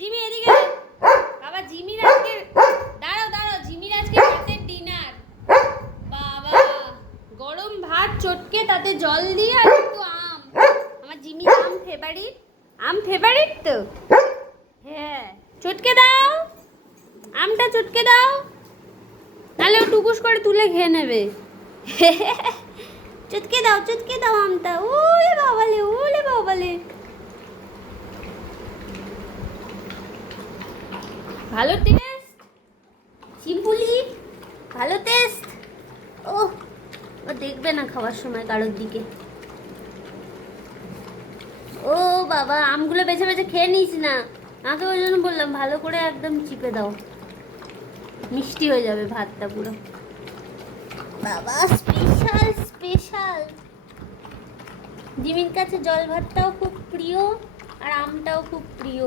Jimmy এদিকে বাবা, জিমির আজকে দাঁড়াও জিমির আজকে রাতের ডিনার। বাবা, গরম ভাত চটকে তাতে জল দিয়ে আর একটু আম। আমার জিমির আম ফেভারিট তো। হ্যাঁ, চটকে দাও, আমটা চটকে দাও, নাহলে ও টুকুস করে তুলে খেয়ে নেবে। চটকে দাও আমটা। ওলে বাবালে। ভালো টেস্ট, সিম্পলি ভালো টেস্ট। ও দেখবে না খাওয়ার সময় কারোর দিকে। ও বাবা, আমগুলো বেছে বেছে খেয়ে নিস না। আমাকে ওই জন্য বললাম ভালো করে একদম চিপে দাও, মিষ্টি হয়ে যাবে ভাতটা পুরো। বাবা, স্পেশাল। জিমির কাছে জল ভাতটাও খুব প্রিয় আর আমটাও খুব প্রিয়।